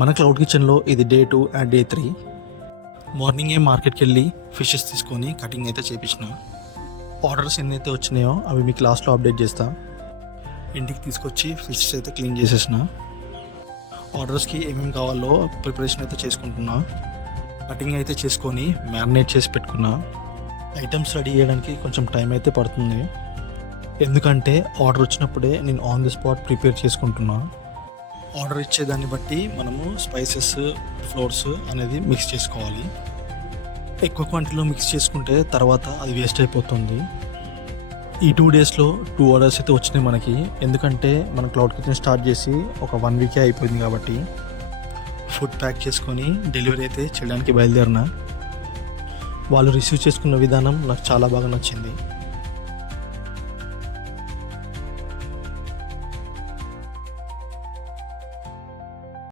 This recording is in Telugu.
మన క్లౌడ్ కిచెన్లో ఇది డే 2 అండ్ డే 3. మార్నింగే మార్కెట్కి వెళ్ళి ఫిషెస్ తీసుకొని కటింగ్ అయితే చేయించిన. ఆర్డర్స్ ఎన్నైతే వచ్చినాయో అవి మీకు లాస్ట్లో అప్డేట్ చేస్తా. ఇంటికి తీసుకొచ్చి ఫిషెస్ అయితే క్లీన్ చేసేసిన. ఆర్డర్స్కి ఏమేమి కావాలో ప్రిపరేషన్ అయితే చేసుకుంటున్నా. కటింగ్ అయితే చేసుకొని మ్యారినేట్ చేసి పెట్టుకున్నా. ఐటమ్స్ రెడీ చేయడానికి కొంచెం టైం అయితే పడుతుంది, ఎందుకంటే ఆర్డర్ వచ్చినప్పుడే నేను ఆన్ ది స్పాట్ ప్రిపేర్ చేసుకుంటున్నా. ఆర్డర్ ఇచ్చేదాన్ని బట్టి మనము స్పైసెస్, ఫ్లోర్స్ అనేది మిక్స్ చేసుకోవాలి. ఎక్కువ క్వాంటిటీలో మిక్స్ చేసుకుంటే తర్వాత అది వేస్ట్ అయిపోతుంది. ఈ 2 డేస్లో 2 ఆర్డర్స్ అయితే వచ్చినాయి మనకి, ఎందుకంటే మనం క్లౌడ్ కిచెన్ స్టార్ట్ చేసి ఒక 1 వీకే అయిపోయింది కాబట్టి. ఫుడ్ ప్యాక్ చేసుకొని డెలివరీ అయితే చేయడానికి బయలుదేరిన. వాళ్ళు రిసీవ్ చేసుకున్న విధానం నాకు చాలా బాగా నచ్చింది.